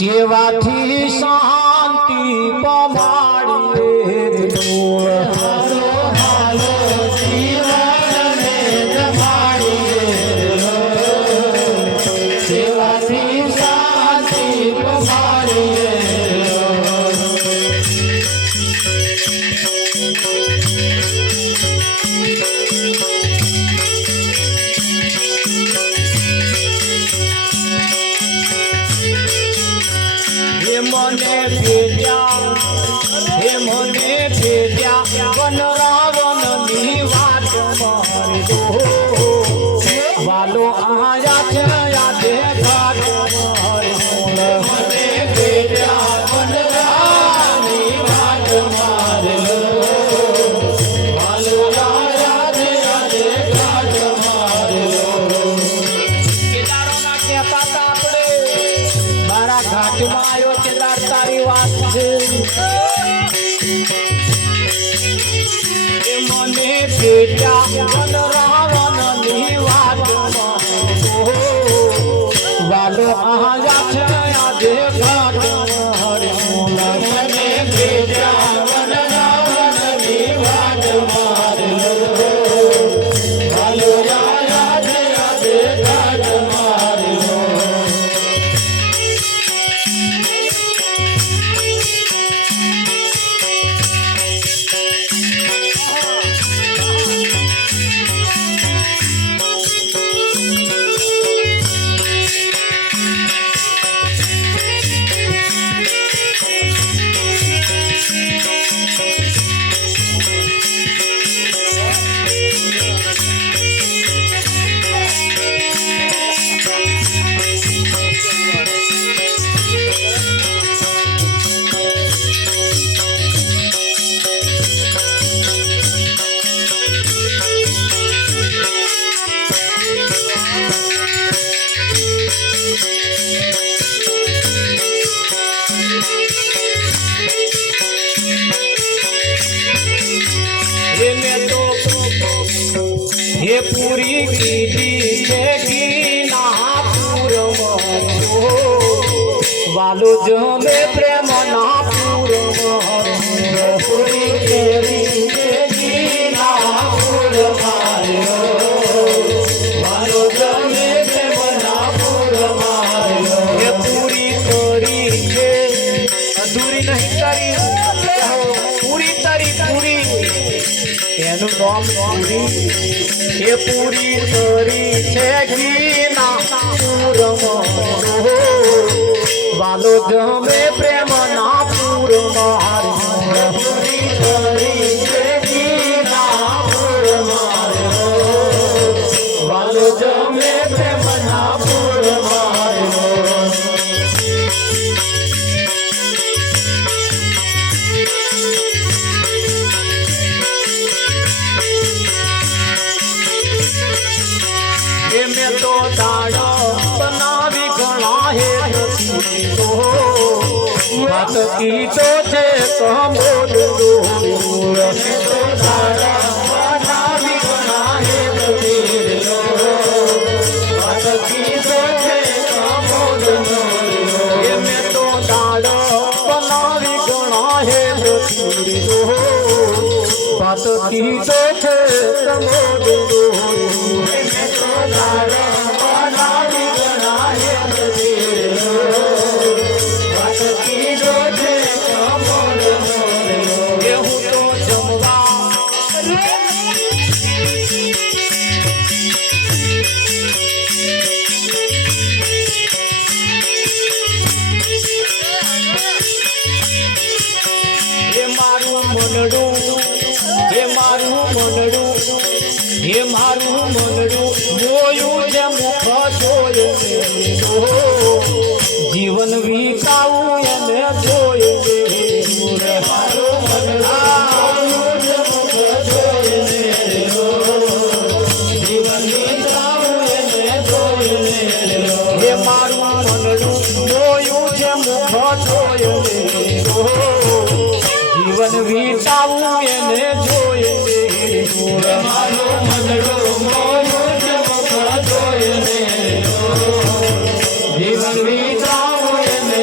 સેવાથી શાંતિ પમાડીએ હાલો હાલો જીવનને જમાડીએ સેવાથી શાંતિ પમાડીએ મને ભેટ્યા હે મને ભેટ્યા વન રાવણની વાત મારી દો વાલો આયા છે યાદે ઘાટ મારી મને ભેટ્યા વન રાવણની વાત મારી દો વાલો આયા છે યાદે ઘાટ મારી દો કેદારોના કહેતા હતા આપણે મારા ઘાટમાં આવ્યો કેદાર તારી વાત છે એ મને ભેટ્યા વન રાવણની વાત વાલો આયા છે યાદે ઘાટ મારી મને ભેટ્યા વન રાવણની વાત મારી દો વાલો આયા છે યાદે ઘાટ મારી દો हे पूरी कीधी છે ગીનાપુરમાં વાલો જમે પ્રેમના પૂરમાં પૂરી કેરી છે ગીનાપુરમાં વાલો જમે પ્રેમના પૂરમાં એ પૂરી કરી છે અધૂરી નહીં કરી પૂરી તરી પૂરી એનું નામ પૂરી એ પૂરી કરી છે ગીનાપુરમાં વાલો જમે પ્રેમના પૂરમાં પૂરી કરી છે ગીનાપુરમાં વાલો જમે પ્રેમના પૂરમાં એ મેં તો દાડો બનાવી ઘણા હે વાત કીધો છે કમોદ મેં તો દાડા બનાવી ઘણા હે વાત કીધો છે કમોદનો એ મેં તો દાડો બનાવી ઘણા હે વાત કીધો છે કમોદ મેં તો દાડા બનાવી ઘણા હે વાત કીધો છે કમોદનો એ હું તો જમવા એ મારું મનડું એ મારું મનડું એ મારું મનડું જોયું જે મુખ જોયું જીવન વિતાવું એને જોયું મારું મનડું મુખ જોઈને જીવન વિતાવું એને જોઈને એ મારું મનડું જોયું જે મુખ જોયું જીવન વિતાવું એને જોયું મારું મનડું મોયું જ મુખ જોઈને જીવન વિતાવું એને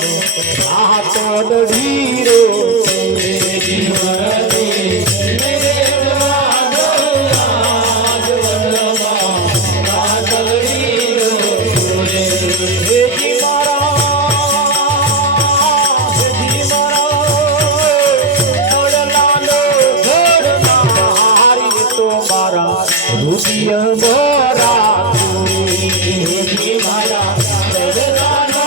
આ તો દઢીરો હેજી મારા હેજી મારા ઓડલાનો ઘડના હારી તો મારા રૂપિય મોરા હેજી મારા ઓડલાનો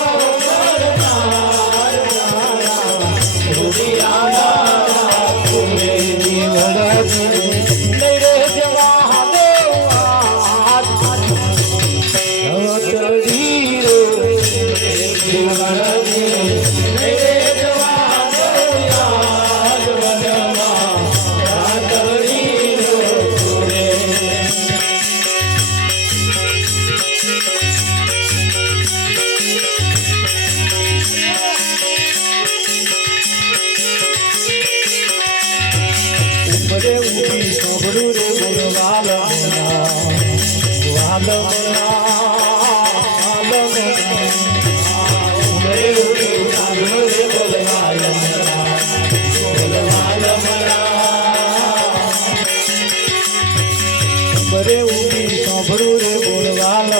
રે ઉભી સોબડું રે બોલવાલ રે ઉભી સાંભળું રે બોલવાલ રે ઉભી સોબડું રે બોલવાલ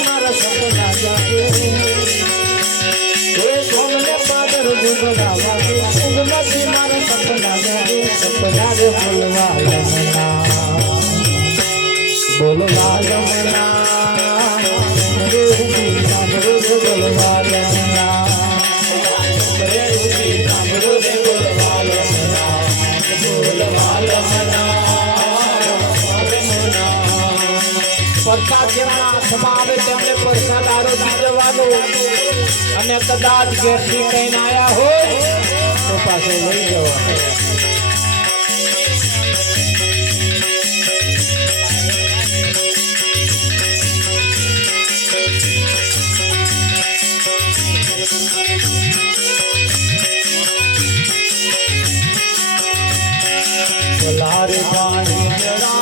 મારા સપના જાગે સોમને પાદર ગુગડાવા ઊંઘમાંથી મારા સપના જાગે સપના રે બોલવા યમના રે ઉભી સાંભળો રે બોલવા યમના રે ઉભી સાંભળો રે બોલવા યમના પરસાદ જેમના હાથમાં આવે તેમને પરસાદ આરોગી જવાનો અને કદાચ ઘેરથી કહીને આયા હોય તો પાછો લઈ જવાનો લારે પાણી જરા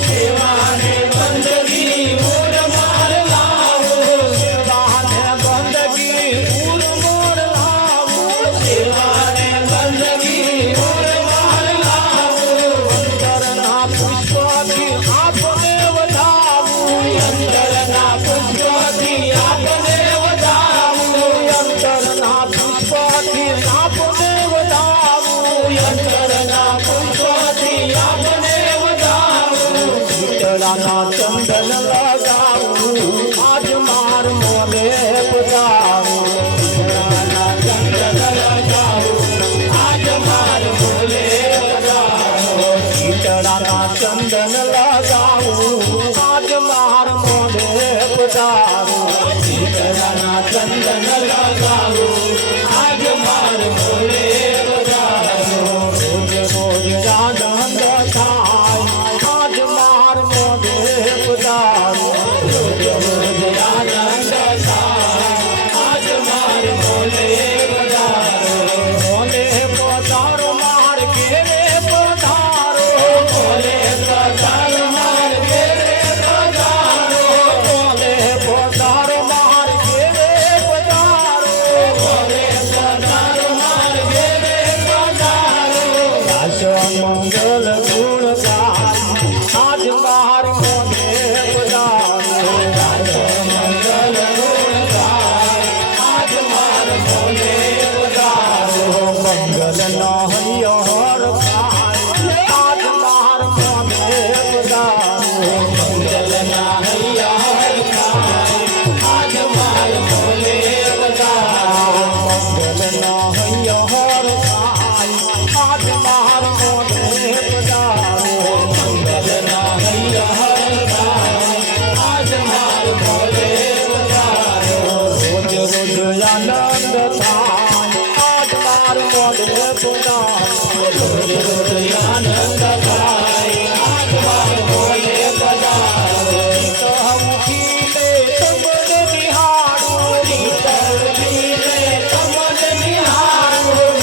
સેવાને બંદગી મોર માર લાવું સેવાને બંદગી ઉર મોર લાવું સેવાને બંદગી મોર માર લાવું અંતરના પુષ્પથી આપને વધાવું અંતરના પુષ્પથી આપને વધાવું અંતરના પુષ્પથી આપને વધાવું અંતરના પુષ્પથી આપને વધાવું શીતળાના ચંદન લગાવું આજ માર મોને પધારું શીતળાના ચંદન લગાવું આજ માર મોલે વધાવો શીતળાના ચંદન લગાવું આજ માર મોને પધારું શીતળાના ચંદન લગાવું આજ માર મોલે વધાવો રોજ રોજ આનંદ થાય આજ માર મોને પધારું રોજ રોજ આનંદ થાય આજ માર મોલે વધાવો મોને પધારો માર ઘેરે પધારો મોલે પધાર માર ઘેરે પધારો મોને પધારો માર ઘેરે પધારો મોલે પધાર માર ઘેરે પધારો આશ મંગલ ગુણ ગાય આજ માર મોને પધારો મંગલ ગુણ ગાય આજ માર મોલે વધાવો મંગલ નહયો હર ખાય આજ માર મોને પધારો મંગલના હૈયા ખાય આજ માર મોલે વધાવો મંગલ નહયો હર ખાય આજ માર મોને પધારો મંગલના હૈયા ખાય આજ માર મોલે વધાવો રોજ રોજ આનંદ થાય આજ માર મોને પધારો રોજ રોજ આનંદ થાય આજ માર મોલે વધાવો ઉઠીને તમને નિહાળું ઉઠીને તમને નિહાળું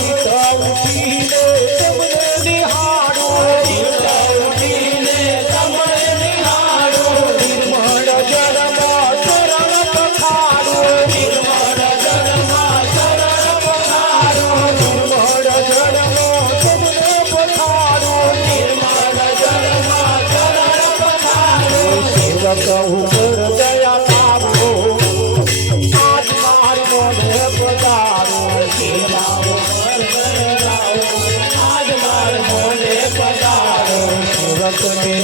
ઉઠીને તમને નિહાળું ઉઠીને તમને નિહાળું નિર્મળ જળમાં ચરણ પખારું નિર્મળ જળમાં શરણ પખારું નિર્મળ જળમાં તમને પખારું નિર્મળ જળમાં શરણ પખારું સેવક ઉપર દયા પાવો આજ માર મોઢે પધારો સેવાઓ કરવડાવો આજ માર મોલે પધારો સેવકને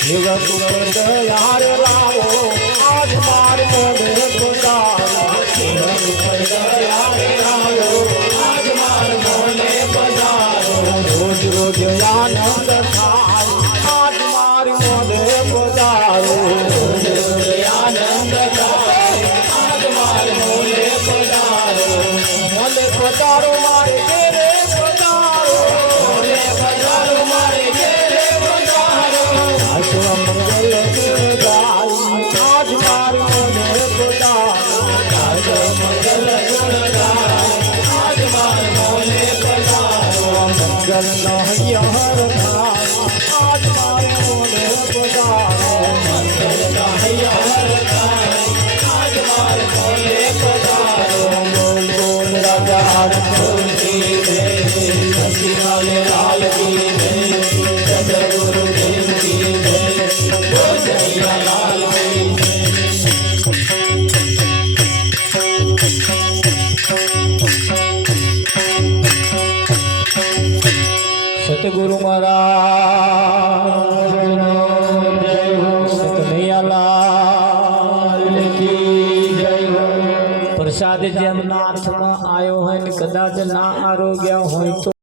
સેવક ઉપર દયા લાવો આજ માર મોઢે પધારો સેવક ઉપર દયા આવો આજ માર મોલે પધારો રોજ રોજ આનંદ થાય આજ માર મોઢે પધારો રોજ રોજ આનંદ થાય આજ માર મોલે પધારો મોલે પધારો મારે ઘેરે પધારો મોલે પધારો મારે ઘેરે પધારો આશુ મંગલ ગુણ ગાય આજ માર મોઢે પધારો આજ મંગલ ગુણ ગાય આજ માર મોલે પધારો મંગલ નહય હર ખાય આજ માર મોઢે પધારો મંગલના હૈયા ખાય આજ માર મોલે પધારો બોલ બોલ રાજા હર કી જય સચિવાલ લાલ કી જય સદગુરુ દેવ કી જય બોલ સૈયા લાલ કી જય સતગુરુ મહારાજ સતનૈયાલાલ પ્રસાદ જેમ નાથમાં આવ્યો હોય ને કદાચ ના આરોગ્ય હોય તો